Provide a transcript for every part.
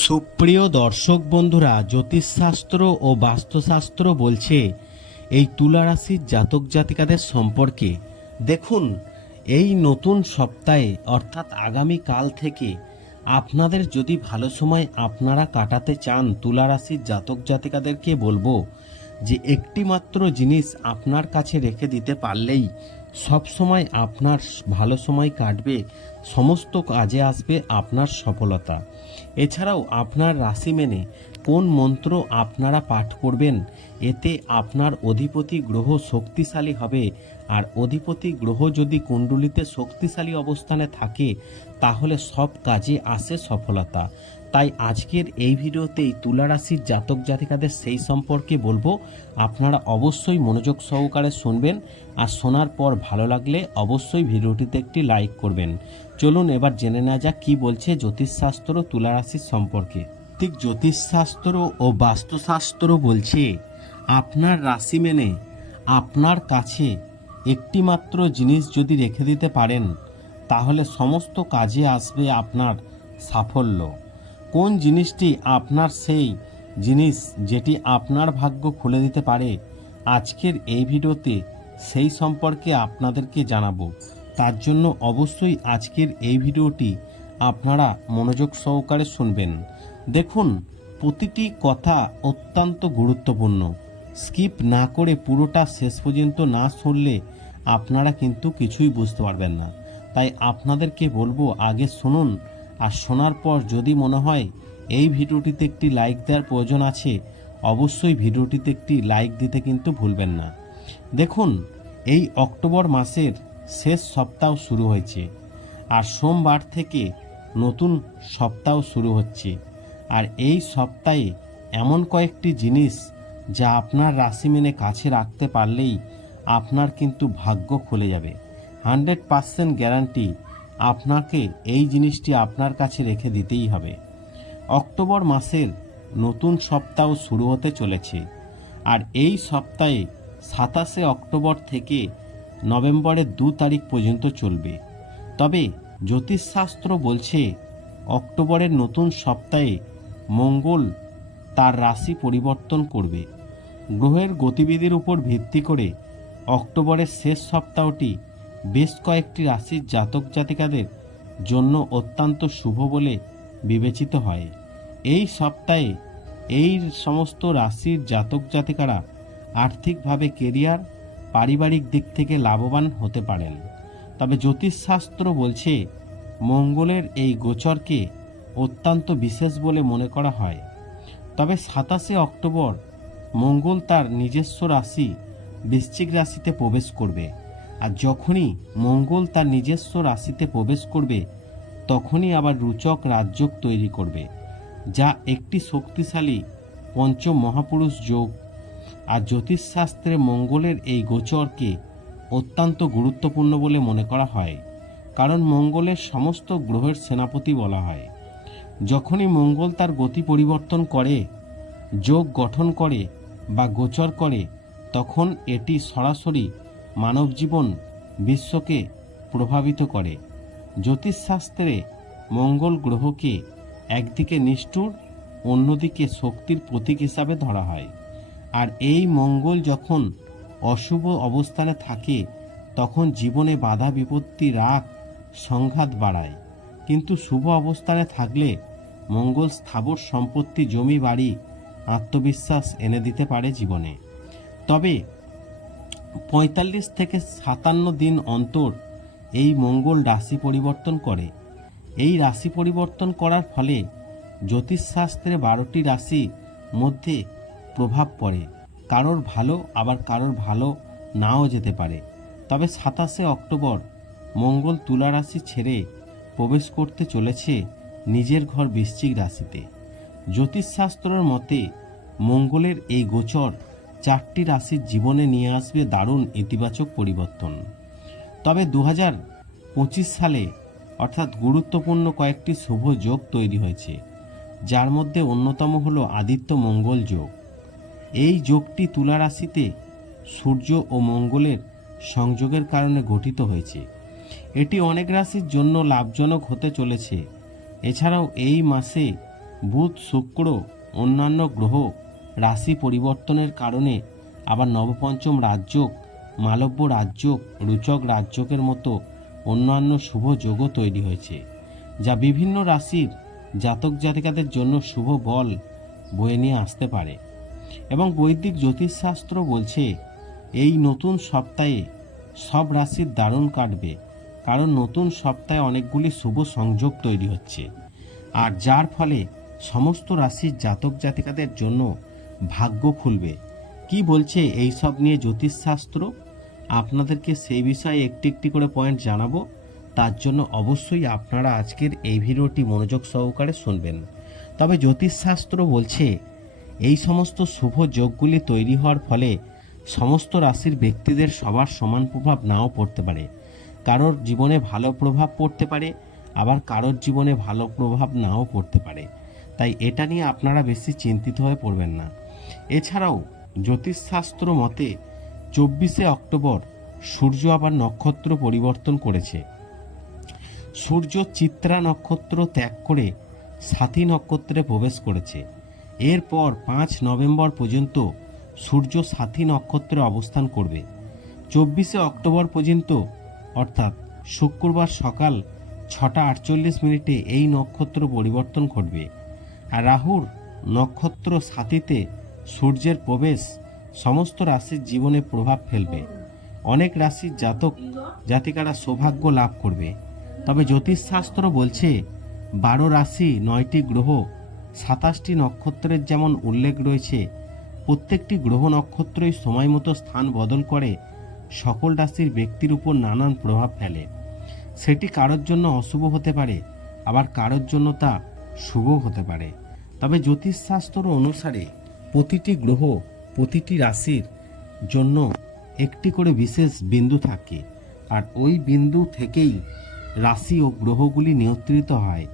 সুপ্রিয় দর্শক বন্ধুরা, জ্যোতিষশাস্ত্র ও বাস্তুশাস্ত্র বলছে এই তুলা রাশির জাতক জাতিকাদের সম্পর্কে। দেখুন, এই নতুন সপ্তাহে, অর্থাৎ আগামী কাল থেকে আপনাদের যদি ভালো সময় আপনারা কাটাতে চান তুলা রাশির জাতক জাতিকাদেরকে বলব যে একটি মাত্র জিনিস আপনার কাছে রেখে দিতে পারলেই সব সময় আপনার ভালো সময় কাটবে, সমস্ত কাজে আসবে আপনার সফলতা। এছাড়াও আপনার রাশি মেনে কোন মন্ত্র আপনারা পাঠ করবেন, এতে আপনার অধিপতি গ্রহ শক্তিশালী হবে। আর অধিপতি গ্রহ যদি কুণ্ডলিতে শক্তিশালী অবস্থানে থাকে, তাহলে সব কাজে আসে সফলতা। তাই আজকের এই ভিডিওতেই তুলা রাশির জাতক জাতিকাদের সেই সম্পর্কে বলব। আপনারা অবশ্যই মনোযোগ সহকারে শুনবেন আর শোনার পর ভালো লাগলে অবশ্যই ভিডিওটিতে একটি লাইক করবেন। চলুন এবার জেনে নেওয়া যাক কী বলছে জ্যোতিষশাস্ত্র তুলা রাশির সম্পর্কে। ঠিক জ্যোতিষশাস্ত্র ও বাস্তুশাস্ত্র বলছে, আপনার রাশি মেনে আপনার কাছে একটি মাত্র জিনিস যদি রেখে দিতে পারেন, তাহলে সমস্ত কাজে আসবে আপনার সাফল্য। কোন জিনিসটি আপনার সেই জিনিস যেটি আপনার ভাগ্য খুলে দিতে পারে? আজকের এই ভিডিওতে সেই সম্পর্কে আপনাদেরকে জানাব। তার জন্য অবশ্যই আজকের এই ভিডিওটি আপনারা মনোযোগ সহকারে শুনবেন। দেখুন, প্রতিটি কথা অত্যন্ত গুরুত্বপূর্ণ। স্কিপ না করে পুরোটা শেষ পর্যন্ত না শুনলে আপনারা কিন্তু কিছুই বুঝতে পারবেন না। তাই আপনাদেরকে বলব, আগে শুনুন আর শোনার পর যদি মনে হয় এই ভিডিওটিতে একটি লাইক দেওয়ার প্রয়োজন আছে, অবশ্যই ভিডিওটিতে একটি লাইক দিতে কিন্তু ভুলবেন না। দেখুন, এই অক্টোবর মাসের শেষ সপ্তাহ শুরু হয়েছে আর সোমবার থেকে নতুন সপ্তাহ শুরু হচ্ছে। আর এই সপ্তাহে এমন কয়েকটি জিনিস যা আপনার রাশি মেনে কাছে রাখতে পারলেই আপনার কিন্তু ভাগ্য খুলে যাবে। হান্ড্রেড পার্সেন্ট গ্যারান্টি আপনাকে এই জিনিসটি আপনার কাছে রেখে দিতেই হবে। অক্টোবর মাসের নতুন সপ্তাহ শুরু হতে চলেছে, আর এই সপ্তাহে সাতাশে অক্টোবর থেকে নভেম্বরের দু তারিখ পর্যন্ত চলবে। তবে জ্যোতিষশাস্ত্র বলছে, অক্টোবরের নতুন সপ্তাহে মঙ্গল তার রাশি পরিবর্তন করবে। গ্রহের গতিবিধির উপর ভিত্তি করে অক্টোবরের শেষ সপ্তাহটি বেশ কয়েকটি রাশির জাতক জাতিকাদের জন্য অত্যন্ত শুভ বলে বিবেচিত হয়। এই সপ্তাহে এই সমস্ত রাশির জাতক জাতিকারা আর্থিকভাবে কেরিয়ার, পারিবারিক দিক থেকে লাভবান হতে পারেন। তবে জ্যোতিষশাস্ত্র বলছে, মঙ্গলের এই গোচরকে অত্যন্ত বিশেষ বলে মনে করা হয়। তবে সাতাশে অক্টোবর মঙ্গল তার নিজস্ব রাশি, বৃশ্চিক রাশিতে প্রবেশ করবে। আর যখনই মঙ্গল তার নিজস্ব রাশিতে প্রবেশ করবে, তখনই আবার রুচক রাজযোগ তৈরি করবে, যা একটি শক্তিশালী পঞ্চ মহাপুরুষ যোগ। আর জ্যোতিষশাস্ত্রে মঙ্গলের এই গোচরকে অত্যন্ত গুরুত্বপূর্ণ বলে মনে করা হয়, কারণ মঙ্গলের সমস্ত গ্রহের সেনাপতি বলা হয়। যখনই মঙ্গল তার গতি পরিবর্তন করে, যোগ গঠন করে বা গোচর করে, তখন এটি সরাসরি মানব জীবন বিশ্বকে প্রভাবিত করে। জ্যোতিষশাস্ত্রে মঙ্গল গ্রহকে একদিকে নিষ্ঠুর, অন্যদিকে শক্তির প্রতীক হিসাবে ধরা হয়। আর এই মঙ্গল যখন অশুভ অবস্থানে থাকে, তখন জীবনে বাধা বিপত্তি, রাগ, সংঘাত বাড়ায়। কিন্তু শুভ অবস্থানে থাকলে মঙ্গল স্থাবর সম্পত্তি, জমি, বাড়ি, আত্মবিশ্বাস এনে দিতে পারে জীবনে। তবে পঁয়তাল্লিশ থেকে সাতান্ন দিন অন্তর এই মঙ্গল রাশি পরিবর্তন করে। এই রাশি পরিবর্তন করার ফলে জ্যোতিষশাস্ত্রে বারোটি রাশি মধ্যে প্রভাব পড়ে। কারোর ভালো, আবার কারোর ভালো নাও যেতে পারে। তবে সাতাশে অক্টোবর মঙ্গল তুলা রাশি ছেড়ে প্রবেশ করতে চলেছে নিজের ঘর বৃশ্চিক রাশিতে। জ্যোতিষশাস্ত্রর মতে মঙ্গলের এই গোচর চারটি রাশির জীবনে নিয়ে আসবে দারুণ ইতিবাচক পরিবর্তন। তবে দু সালে অর্থাৎ গুরুত্বপূর্ণ কয়েকটি শুভ যোগ তৈরি হয়েছে, যার মধ্যে অন্যতম হল আদিত্য মঙ্গল যোগ। এই যোগটি তুলা রাশিতে সূর্য ও মঙ্গলের সংযোগের কারণে গঠিত হয়েছে। এটি অনেক রাশির জন্য লাভজনক হতে চলেছে। এছাড়াও এই মাসে বুধ, শুক্র, অন্যান্য গ্রহ রাশি পরিবর্তনের কারণে আবার নবপঞ্চম রাজ্য মালব্য রাজ্য রুচক রাজ্যকের মতো অন্যান্য শুভ যোগও তৈরি হয়েছে, যা বিভিন্ন রাশির জাতক জাতিকাদের জন্য শুভ বল বয়ে নিয়ে আসতে পারে। এবং বৈদিক জ্যোতিষশাস্ত্র বলছে, এই নতুন সপ্তাহে সব রাশির দারুণ কাটবে, কারণ নতুন সপ্তাহে অনেকগুলি শুভ সংযোগ তৈরি হচ্ছে। আর যার ফলে সমস্ত রাশির জাতক জাতিকাদের জন্য ভাগ্য খুলবে। কি বলছে এই সব নিয়ে জ্যোতিষশাস্ত্র? আপনাদেরকে সেই বিষয়ে একটি একটি করে পয়েন্ট জানাব। তার জন্য অবশ্যই আপনারা আজকের এই ভিডিওটি মনোযোগ সহকারে শুনবেন। তবে জ্যোতিষশাস্ত্র বলছে, এই সমস্ত শুভ যোগগুলি তৈরি হওয়ার ফলে সমস্ত রাশির ব্যক্তিদের সবার সমান প্রভাব নাও পড়তে পারে। কারোর জীবনে ভালো প্রভাব পড়তে পারে, আবার কারোর জীবনে ভালো প্রভাব নাও পড়তে পারে। তাই এটা নিয়ে আপনারা বেশি চিন্তিত হয়ে পড়বেন না। এছাড়াও জ্যোতিষশাস্ত্র মতে চব্বিশে অক্টোবর সূর্য আবার নক্ষত্র পরিবর্তন করেছে। সূর্য চিত্রা নক্ষত্র ত্যাগ করে সাথী নক্ষত্রে প্রবেশ করেছে। এরপর পাঁচ নভেম্বর পর্যন্ত সূর্য সাথী নক্ষত্রে অবস্থান করবে। চব্বিশে অক্টোবর পর্যন্ত, অর্থাৎ শুক্রবার সকাল ছটা আটচল্লিশ মিনিটে এই নক্ষত্র পরিবর্তন ঘটবে। আর রাহুর নক্ষত্র সাথীতে সূর্যের প্রবেশ সমস্ত রাশির জীবনে প্রভাব ফেলবে। অনেক রাশির জাতক জাতিকারা সৌভাগ্য লাভ করবে। তবে জ্যোতিষশাস্ত্র বলছে, বারো রাশি নয়টি গ্রহ, সাতাশটি নক্ষত্রের যেমন উল্লেখ রয়েছে, প্রত্যেকটি গ্রহ নক্ষত্রই সময় মতো স্থান বদল করে সকল রাশির ব্যক্তির উপর নানান প্রভাব ফেলে। সেটি কারোর জন্য অশুভ হতে পারে, আবার কারোর জন্য তা শুভ হতে পারে। তবে জ্যোতিষশাস্ত্র অনুসারে প্রতিটি গ্রহ, প্রতিটি রাশির জন্য একটি করে বিশেষ বিন্দু থাকে। আর ওই বিন্দু থেকেই রাশি ও গ্রহগুলি নিয়ন্ত্রিত হয়।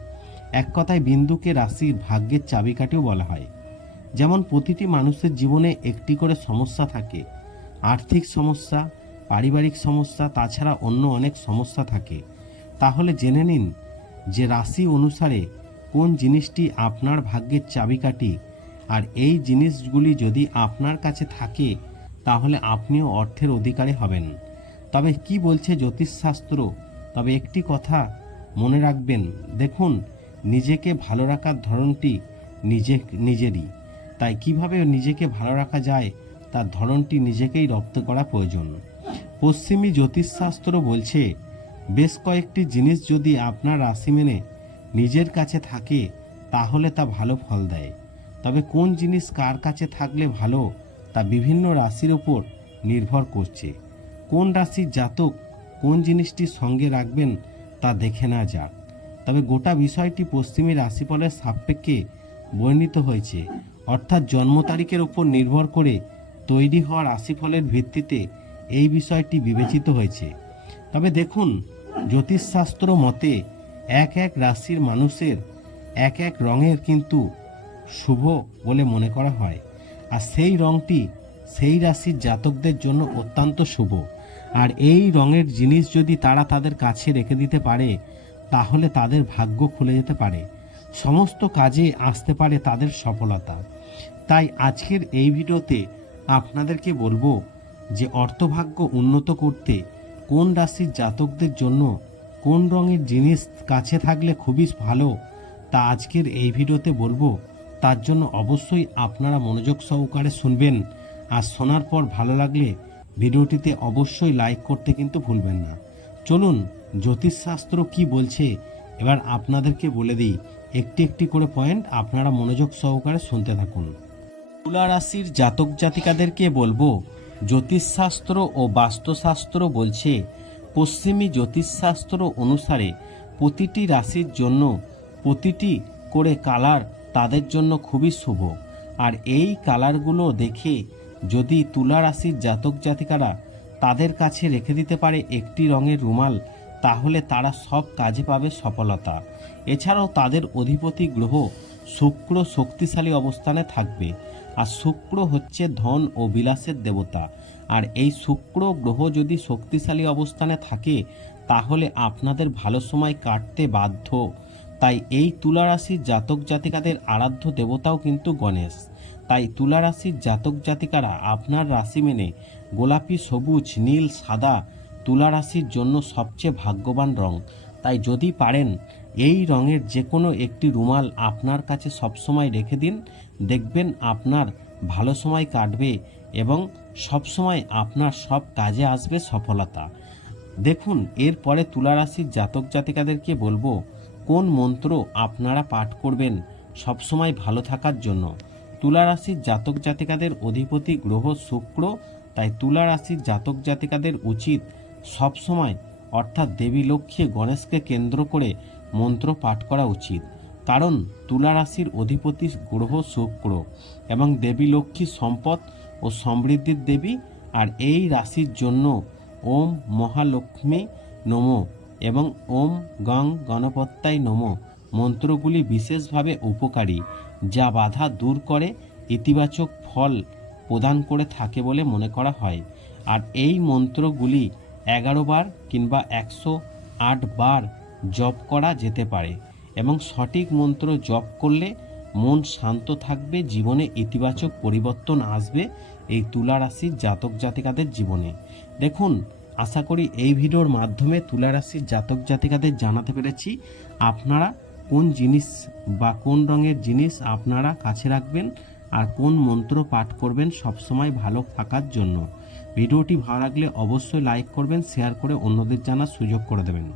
এক কথায় বিন্দুকে রাশির ভাগ্যের চাবিকাঠিও বলা হয়। যেমন প্রতিটি মানুষের জীবনে একটি করে সমস্যা থাকে। আর্থিক সমস্যা, পারিবারিক সমস্যা, তাছাড়া অন্য অনেক সমস্যা থাকে। তাহলে জেনে নিন যে রাশি অনুসারে কোন জিনিসটি আপনার ভাগ্যের চাবিকাঠি আর এই জিনিসগুলি যদি আপনার কাছে থাকে, তাহলে আপনিও অর্থের অধিকারী হবেন। তবে কি বলছে জ্যোতিষশাস্ত্র? তবে একটি কথা মনে রাখবেন, দেখুন, নিজেকে ভালো রাখার ধরনটি নিজে, নিজেরই। তাই কীভাবে নিজেকে ভালো রাখা যায়, তার ধরনটি নিজেকেই রপ্ত করা প্রয়োজন। পশ্চিমী জ্যোতিষশাস্ত্র বলছে, বেশ কয়েকটি জিনিস যদি আপনার রাশি মেনে নিজের কাছে থাকে, তাহলে তা ভালো ফল দেয়। তবে কোন জিনিস কার কাছে থাকলে ভালো তা বিভিন্ন রাশির ওপর নির্ভর করছে। কোন রাশির জাতক কোন জিনিসটি সঙ্গে রাখবেন তা দেখে না যাক। তবে গোটা বিষয়টি পশ্চিমী রাশিফলের সাপেক্ষে বর্ণিত হয়েছে। অর্থাৎ জন্ম তারিখের ওপর নির্ভর করে তৈরি হওয়া রাশিফলের ভিত্তিতে এই বিষয়টি বিবেচিত হয়েছে। তবে দেখুন, জ্যোতিষশাস্ত্র মতে এক এক রাশির মানুষের এক এক রঙের কিন্তু শুভ বলে মনে করা হয়। আর সেই রঙটি সেই রাশির জাতকদের জন্য অত্যন্ত শুভ। আর এই রঙের জিনিস যদি তারা তাদের কাছে রেখে দিতে পারে, তাহলে তাদের ভাগ্য খুলে যেতে পারে। সমস্ত কাজে আসতে পারে তাদের সফলতা। তাই আজকের এই ভিডিওতে আপনাদেরকে বলব যে অর্থভাগ্য উন্নত করতে কোন রাশির জাতকদের জন্য কোন রঙের জিনিস কাছে থাকলে খুবই ভালো, তা আজকের এই ভিডিওতে বলব। তার জন্য অবশ্যই আপনারা মনোযোগ সহকারে শুনবেন। আর শোনার পর ভালো লাগলে ভিডিওটিতে অবশ্যই লাইক করতে কিন্তু ভুলবেন না। চলুন জ্যোতিষশাস্ত্র কি বলছে, এবার আপনাদেরকে বলে দিই। একটি একটি করে পয়েন্ট আপনারা মনোযোগ সহকারে শুনতে থাকুন। তুলা রাশির জাতক জাতিকাদেরকে বলব, জ্যোতিষশাস্ত্র ও বাস্তুশাস্ত্র বলছে, পশ্চিমী জ্যোতিষশাস্ত্র অনুসারে প্রতিটি রাশির জন্য প্রতিটি করে কালার তাদের জন্য খুবই শুভ। আর এই কালারগুলো দেখে যদি তুলা রাশির জাতক জাতিকারা তাদের কাছে রেখে দিতে পারে একটি রঙের রুমাল, তাহলে তারা সব কাজে পাবে সফলতা। এছাড়াও তাদের অধিপতি গ্রহ শুক্র শক্তিশালী অবস্থানে থাকবে। আর শুক্র হচ্ছে ধন ও বিলাসের দেবতা। আর এই শুক্র গ্রহ যদি শক্তিশালী অবস্থানে থাকে, তাহলে আপনাদের ভালো সময় কাটতে বাধ্য। তাই এই তুলা রাশির জাতক জাতিকাদের আরাধ্য দেবতাও কিন্তু গণেশ। তাই তুলা রাশির জাতক জাতিকারা আপনার রাশি মেনে গোলাপি, সবুজ, নীল, সাদা তুলা রাশির জন্য সবচেয়ে ভাগ্যবান রং। তাই যদি পারেন, এই রঙের যে কোনো একটি রুমাল আপনার কাছে সবসময় রেখে দিন। দেখবেন আপনার ভালো সময় কাটবে এবং সবসময় আপনার সব কাজে আসবে সফলতা। দেখুন, এরপরে তুলা রাশির জাতক জাতিকাদেরকে বলব কোন মন্ত্র আপনারা পাঠ করবেন? সবসময় ভালো থাকার জন্য। তুলা রাশির জাতক জাতিকাদের অধিপতি গ্রহ শুক্র, তাই তুলা রাশির জাতক জাতিকাদের উচিত সবসময়, অর্থাৎ দেবী লক্ষ্মী গণেশকে কেন্দ্র করে মন্ত্র পাঠ করা উচিত। কারণ তুলা রাশির অধিপতি গ্রহ শুক্র এবং দেবী লক্ষ্মী সম্পদ ও সমৃদ্ধির দেবী, আর এই রাশির জন্য ওম মহালক্ষ্মী নমো। এবং ওম গং গণপত্যায় নমো মন্ত্রগুলি বিশেষভাবে উপকারী, যা বাধা দূর করে, ইতিবাচক ফল প্রদান করে থাকে বলে মনে করা হয়। আর এই মন্ত্রগুলি এগারো বার কিংবা একশো আট বার জপ করা যেতে পারে এবং সঠিক মন্ত্র জপ করলে মন শান্ত থাকবে, জীবনে ইতিবাচক পরিবর্তন আসবে এই তুলা রাশির জাতক জাতিকাদের জীবনে। দেখুন আশা করি এই ভিডিওর মাধ্যমে তুলা রাশির জাতক জাতিকাদের জানাতে পেরেছি। আপনারা কোন জিনিস বা কোন রঙের জিনিস আপনারা কাছে রাখবেন আর কোন মন্ত্র পাঠ করবেন সবসময় ভালো থাকার জন্য। ভিডিওটি ভালো লাগলে অবশ্যই লাইক করবেন শেয়ার করে অন্যদের জানার সুযোগ করে দেবেন।